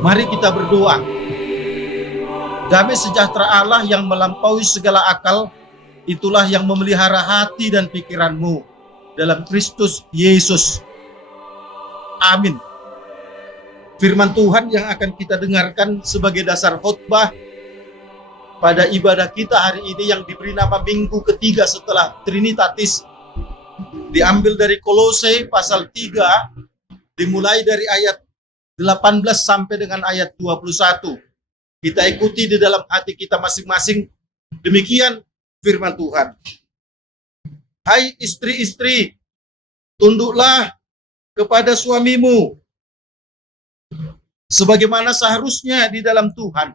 Mari kita berdoa. Damai sejahtera Allah yang melampaui segala akal, itulah yang memelihara hati dan pikiranmu dalam Kristus Yesus. Amin. Firman Tuhan yang akan kita dengarkan sebagai dasar khotbah pada ibadah kita hari ini yang diberi nama Minggu ketiga setelah Trinitatis, diambil dari Kolose pasal 3, dimulai dari ayat 18 sampai dengan ayat 21. Kita ikuti di dalam hati kita masing-masing. Demikian firman Tuhan. Hai istri-istri, tunduklah kepada suamimu sebagaimana seharusnya di dalam Tuhan.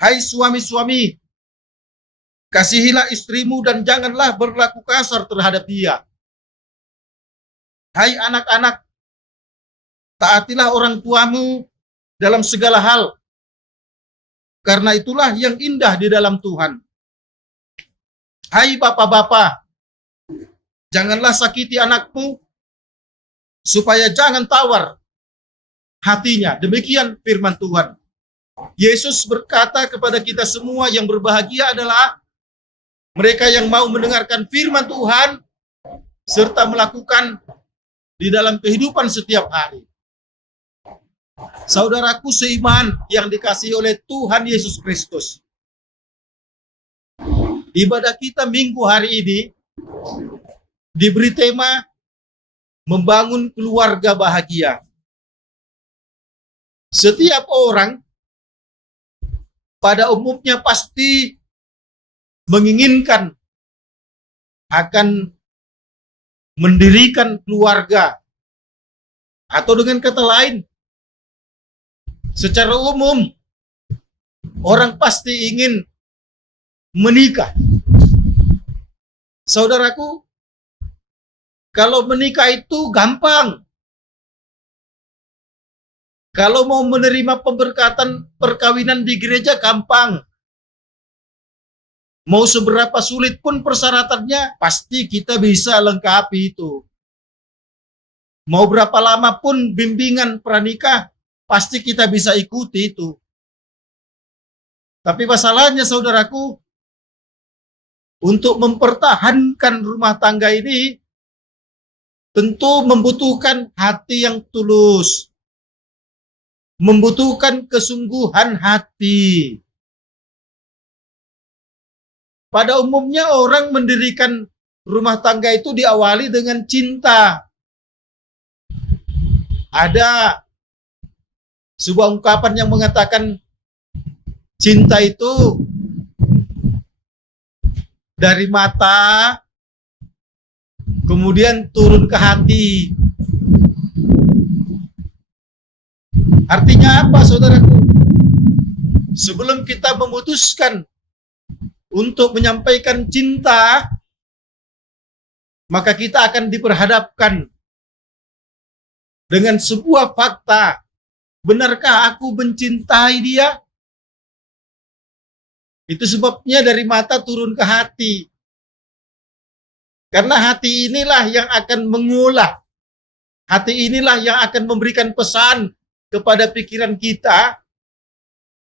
Hai suami-suami, kasihilah istrimu dan janganlah berlaku kasar terhadap dia. Hai anak-anak, taatilah orang tuamu dalam segala hal, karena itulah yang indah di dalam Tuhan. Hai bapak-bapak, janganlah sakiti anakmu, supaya jangan tawar hatinya. Demikian firman Tuhan. Yesus berkata kepada kita semua, yang berbahagia adalah mereka yang mau mendengarkan firman Tuhan, serta melakukan di dalam kehidupan setiap hari. Saudaraku seiman yang dikasihi oleh Tuhan Yesus Kristus, ibadah kita minggu hari ini diberi tema membangun keluarga bahagia. Setiap orang pada umumnya pasti menginginkan akan mendirikan keluarga, atau dengan kata lain, secara umum orang pasti ingin menikah. Saudaraku, kalau menikah itu gampang. Kalau mau menerima pemberkatan perkawinan di gereja gampang. Mau seberapa sulit pun persyaratannya, pasti kita bisa lengkapi itu. Mau berapa lama pun bimbingan pranikah, pasti kita bisa ikuti itu. Tapi masalahnya saudaraku, untuk mempertahankan rumah tangga ini tentu membutuhkan hati yang tulus, membutuhkan kesungguhan hati. Pada umumnya orang mendirikan rumah tangga itu diawali dengan cinta. Ada sebuah ungkapan yang mengatakan cinta itu dari mata kemudian turun ke hati. Artinya apa, saudaraku? Sebelum kita memutuskan untuk menyampaikan cinta, maka kita akan diperhadapkan dengan sebuah fakta. Benarkah aku mencintai dia? Itu sebabnya dari mata turun ke hati. Karena hati inilah yang akan mengolah. Hati inilah yang akan memberikan pesan kepada pikiran kita.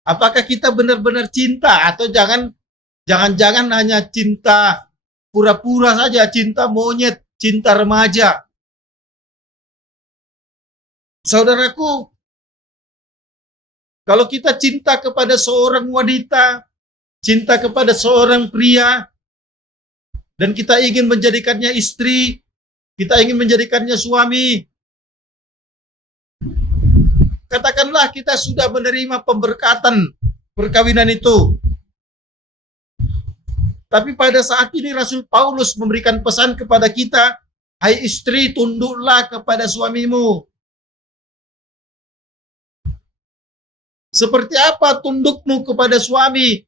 Apakah kita benar-benar cinta atau jangan-jangan hanya cinta pura-pura saja, cinta monyet, cinta remaja. Saudaraku, kalau kita cinta kepada seorang wanita, cinta kepada seorang pria, dan kita ingin menjadikannya istri, kita ingin menjadikannya suami, katakanlah kita sudah menerima pemberkatan perkawinan itu. Tapi pada saat ini Rasul Paulus memberikan pesan kepada kita, hai istri, tunduklah kepada suamimu. Seperti apa tundukmu kepada suami?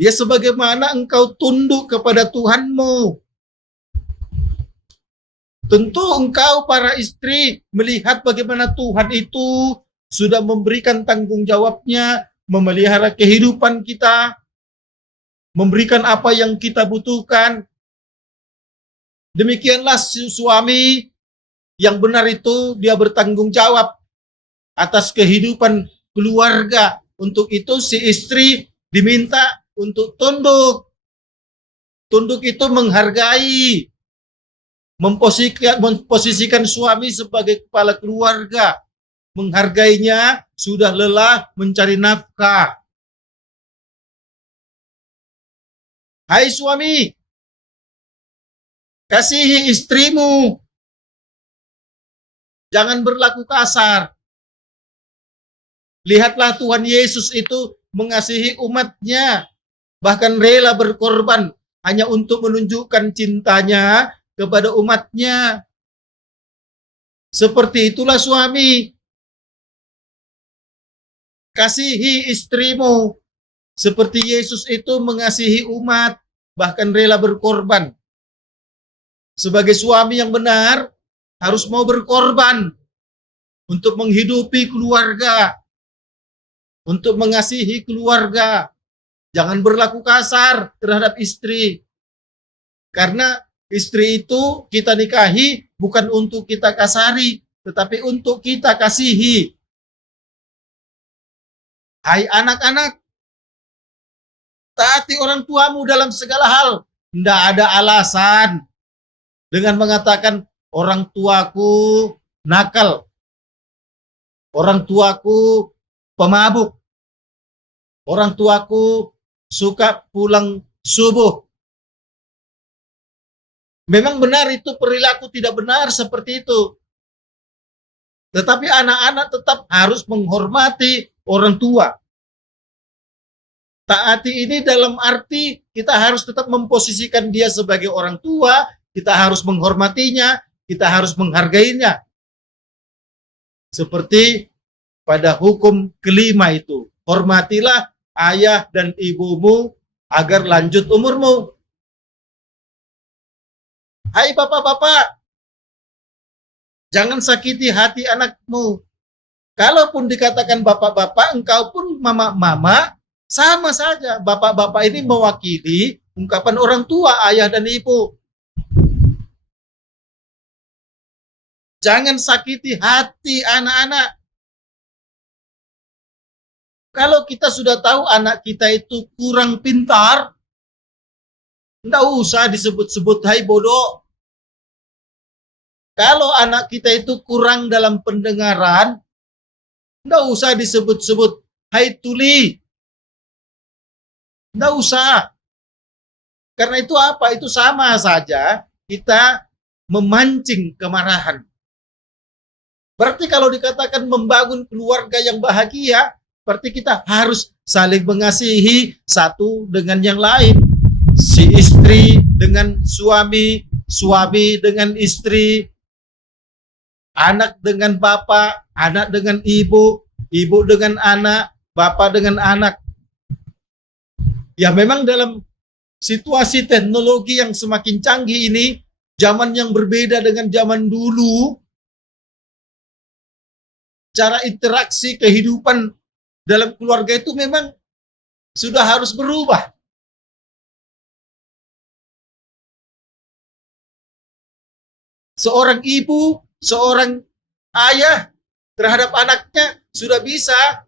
Ya sebagaimana engkau tunduk kepada Tuhanmu. Tentu engkau para istri melihat bagaimana Tuhan itu sudah memberikan tanggung jawabnya, memelihara kehidupan kita, memberikan apa yang kita butuhkan. Demikianlah suami yang benar itu dia bertanggung jawab atas kehidupan keluarga. Untuk itu si istri diminta untuk tunduk. Tunduk itu menghargai, memposisikan suami sebagai kepala keluarga. Menghargainya, sudah lelah mencari nafkah. Hai suami, kasihi istrimu. Jangan berlaku kasar. Lihatlah Tuhan Yesus itu mengasihi umatnya. Bahkan rela berkorban hanya untuk menunjukkan cintanya kepada umatnya. Seperti itulah suami. Kasihi istrimu seperti Yesus itu mengasihi umat, bahkan rela berkorban. Sebagai suami yang benar, harus mau berkorban untuk menghidupi keluarga, untuk mengasihi keluarga. Jangan berlaku kasar terhadap istri. Karena istri itu kita nikahi bukan untuk kita kasari, tetapi untuk kita kasihi. Hai anak-anak, taati orang tuamu dalam segala hal. Tidak ada alasan dengan mengatakan orang tuaku nakal, orang tuaku pemabuk, orang tuaku suka pulang subuh. Memang benar itu perilaku tidak benar seperti itu. Tetapi anak-anak tetap harus menghormati orang tua. Taati ini dalam arti kita harus tetap memposisikan dia sebagai orang tua, kita harus menghormatinya, kita harus menghargainya. Seperti pada hukum kelima itu, hormatilah ayah dan ibumu agar lanjut umurmu. Hai bapak-bapak, jangan sakiti hati anakmu. Kalaupun dikatakan bapak-bapak, engkau pun mama-mama, sama saja. Bapak-bapak ini mewakili ungkapan orang tua, ayah dan ibu. Jangan sakiti hati anak-anak. Kalau kita sudah tahu anak kita itu kurang pintar, tidak usah disebut-sebut hai bodoh. Kalau anak kita itu kurang dalam pendengaran, tidak usah disebut-sebut hai tuli. Tidak usah. Karena itu apa? Itu sama saja kita memancing kemarahan. Berarti kalau dikatakan membangun keluarga yang bahagia, berarti kita harus saling mengasihi satu dengan yang lain. Si istri dengan suami, suami dengan istri, anak dengan bapak, anak dengan ibu, ibu dengan anak, bapak dengan anak. Ya memang dalam situasi teknologi yang semakin canggih ini, zaman yang berbeda dengan zaman dulu, cara interaksi kehidupan dalam keluarga itu memang sudah harus berubah. Seorang ibu, seorang ayah terhadap anaknya sudah bisa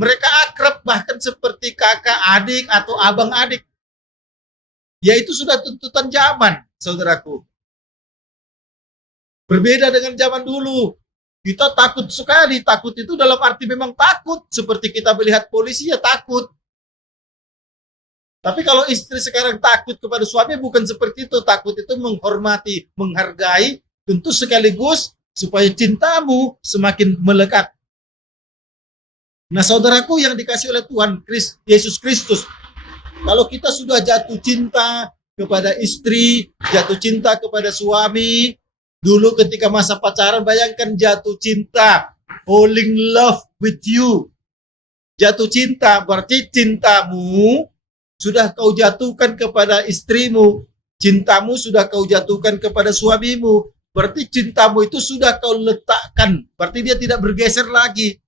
mereka akrab bahkan seperti kakak adik atau abang adik. Ya itu sudah tuntutan zaman, saudaraku. Berbeda dengan zaman dulu. Kita takut sekali. Takut itu dalam arti memang takut. Seperti kita melihat polisi ya takut. Tapi kalau istri sekarang takut kepada suami bukan seperti itu. Takut itu menghormati, menghargai. Tentu sekaligus supaya cintamu semakin melekat. Nah saudaraku yang dikasih oleh Tuhan Yesus Kristus, kalau kita sudah jatuh cinta kepada istri, jatuh cinta kepada suami, dulu ketika masa pacaran bayangkan jatuh cinta, falling love with you. Jatuh cinta berarti cintamu sudah kau jatuhkan kepada istrimu, cintamu sudah kau jatuhkan kepada suamimu, berarti cintamu itu sudah kau letakkan, berarti dia tidak bergeser lagi.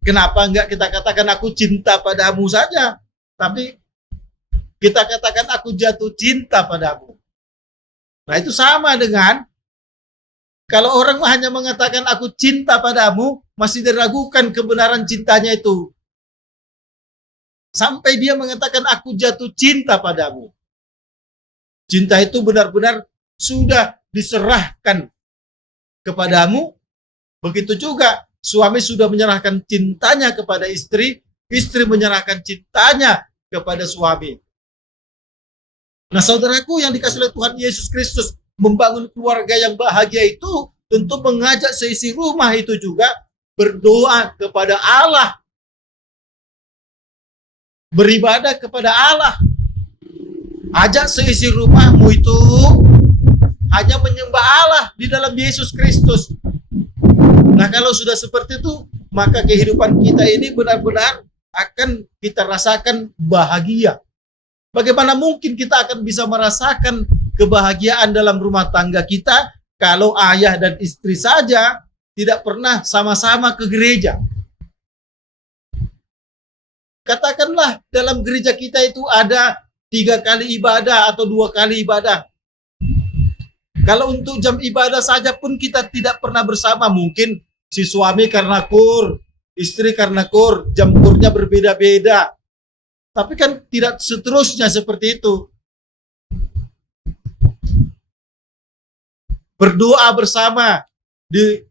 Kenapa enggak kita katakan aku cinta padamu saja, tapi kita katakan aku jatuh cinta padamu. Nah itu sama dengan kalau orang hanya mengatakan aku cinta padamu, masih diragukan kebenaran cintanya itu. Sampai dia mengatakan, aku jatuh cinta padamu. Cinta itu benar-benar sudah diserahkan kepadamu. Begitu juga suami sudah menyerahkan cintanya kepada istri, istri menyerahkan cintanya kepada suami. Nah, saudaraku yang dikasihi oleh Tuhan Yesus Kristus, membangun keluarga yang bahagia itu tentu mengajak seisi rumah itu juga berdoa kepada Allah, beribadah kepada Allah. Ajak seisi rumahmu itu hanya menyembah Allah di dalam Yesus Kristus. Nah, kalau sudah seperti itu, maka kehidupan kita ini benar-benar akan kita rasakan bahagia. Bagaimana mungkin kita akan bisa merasakan kebahagiaan dalam rumah tangga kita kalau ayah dan istri saja tidak pernah sama-sama ke gereja? Katakanlah dalam gereja kita itu ada 3 kali ibadah atau 2 kali ibadah. Kalau untuk jam ibadah saja pun kita tidak pernah bersama. Mungkin si suami karena kur, istri karena kur, jam kurnya berbeda-beda. Tapi kan tidak seterusnya seperti itu. Berdoa bersama di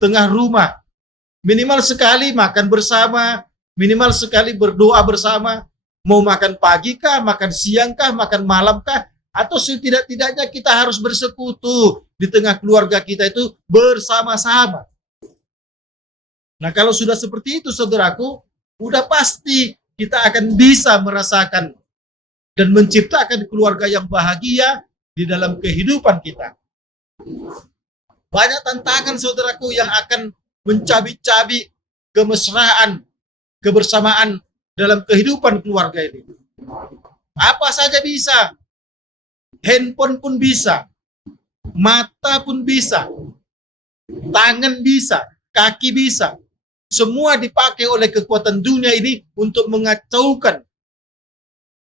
tengah rumah. Minimal sekali makan bersama, minimal sekali berdoa bersama. Mau makan pagi kah, makan siang kah, makan malam kah, atau setidak-tidaknya kita harus bersekutu di tengah keluarga kita itu bersama-sama. Nah, kalau sudah seperti itu, saudaraku, udah pasti kita akan bisa merasakan dan menciptakan keluarga yang bahagia di dalam kehidupan kita. Banyak tantangan, saudaraku, yang akan mencabik-cabik kemesraan, kebersamaan dalam kehidupan keluarga ini. Apa saja bisa. Handphone pun bisa. Mata pun bisa. Tangan bisa. Kaki bisa. Semua dipakai oleh kekuatan dunia ini untuk mengacaukan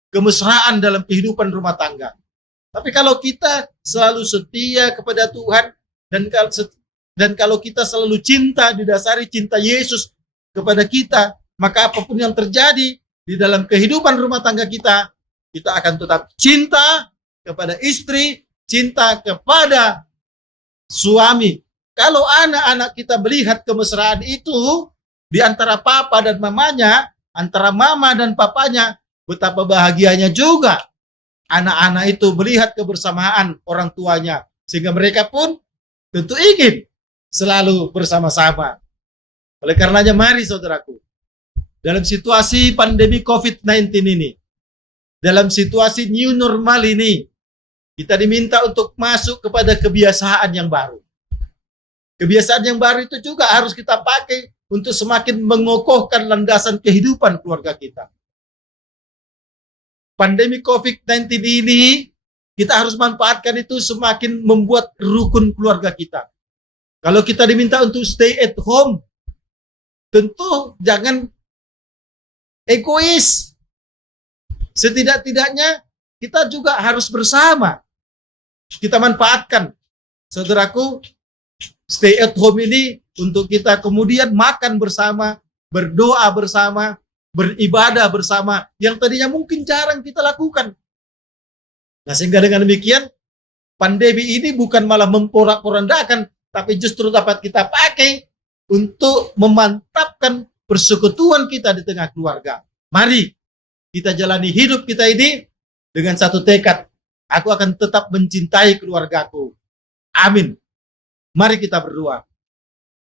kemesraan dalam kehidupan rumah tangga. Tapi kalau kita selalu setia kepada Tuhan, dan kalau kita selalu cinta, didasari cinta Yesus kepada kita, maka apapun yang terjadi di dalam kehidupan rumah tangga kita, kita akan tetap cinta kepada istri, cinta kepada suami. Kalau anak-anak kita melihat kemesraan itu di antara papa dan mamanya, antara mama dan papanya, betapa bahagianya juga anak-anak itu melihat kebersamaan orang tuanya, sehingga mereka pun tentu ingin selalu bersama-sama. Oleh karenanya, mari saudaraku, dalam situasi pandemi COVID-19 ini, dalam situasi new normal ini, kita diminta untuk masuk kepada kebiasaan yang baru. Kebiasaan yang baru itu juga harus kita pakai untuk semakin mengokohkan landasan kehidupan keluarga kita. Pandemi COVID-19 ini, kita harus manfaatkan itu semakin membuat rukun keluarga kita. Kalau kita diminta untuk stay at home, tentu jangan egois. Setidak-tidaknya kita juga harus bersama. Kita manfaatkan, saudaraku, stay at home ini untuk kita kemudian makan bersama, berdoa bersama, beribadah bersama, yang tadinya mungkin jarang kita lakukan. Nah, sehingga dengan demikian, pandemi ini bukan malah memporak-porandakan, tapi justru dapat kita pakai untuk memantapkan persekutuan kita di tengah keluarga. Mari kita jalani hidup kita ini dengan satu tekad. Aku akan tetap mencintai keluargaku. Amin. Mari kita berdoa.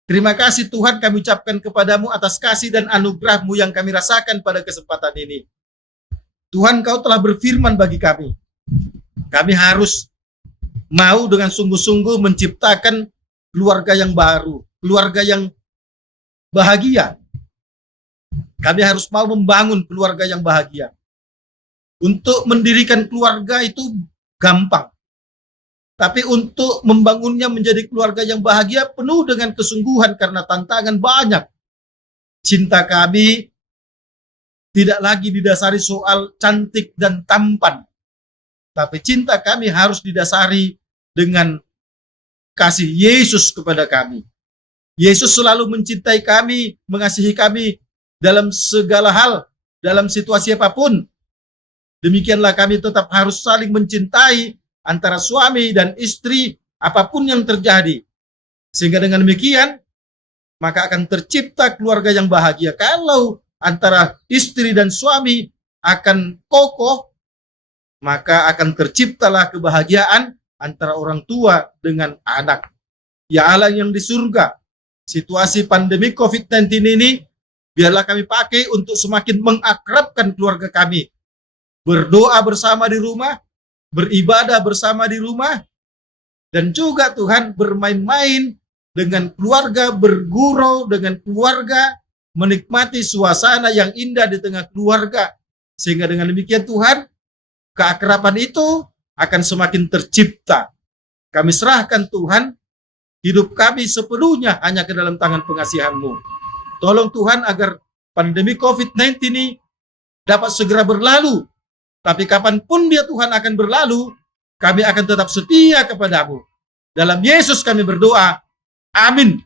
Terima kasih Tuhan, kami ucapkan kepadamu atas kasih dan anugerah-Mu yang kami rasakan pada kesempatan ini. Tuhan, Kau telah berfirman bagi kami. Kami harus mau dengan sungguh-sungguh menciptakan keluarga yang baru, keluarga yang bahagia. Kami harus mau membangun keluarga yang bahagia. Untuk mendirikan keluarga itu gampang. Tapi untuk membangunnya menjadi keluarga yang bahagia penuh dengan kesungguhan karena tantangan banyak. Cinta kami tidak lagi didasari soal cantik dan tampan. Tapi cinta kami harus didasari dengan kasih Yesus kepada kami. Yesus selalu mencintai kami, mengasihi kami dalam segala hal, dalam situasi apapun. Demikianlah kami tetap harus saling mencintai antara suami dan istri, apapun yang terjadi. Sehingga dengan demikian, maka akan tercipta keluarga yang bahagia. Kalau antara istri dan suami akan kokoh, maka akan terciptalah kebahagiaan antara orang tua dengan anak. Ya Allah yang di surga, situasi pandemi COVID-19 ini, biarlah kami pakai untuk semakin mengakrabkan keluarga kami. Berdoa bersama di rumah, beribadah bersama di rumah, dan juga Tuhan bermain-main dengan keluarga, bergurau dengan keluarga, menikmati suasana yang indah di tengah keluarga. Sehingga dengan demikian Tuhan, keakraban itu akan semakin tercipta. Kami serahkan Tuhan, hidup kami sepenuhnya hanya ke dalam tangan pengasihan-Mu. Tolong Tuhan agar pandemi COVID-19 ini dapat segera berlalu. Tapi kapanpun dia Tuhan akan berlalu, kami akan tetap setia kepada-Mu. Dalam Yesus kami berdoa. Amin.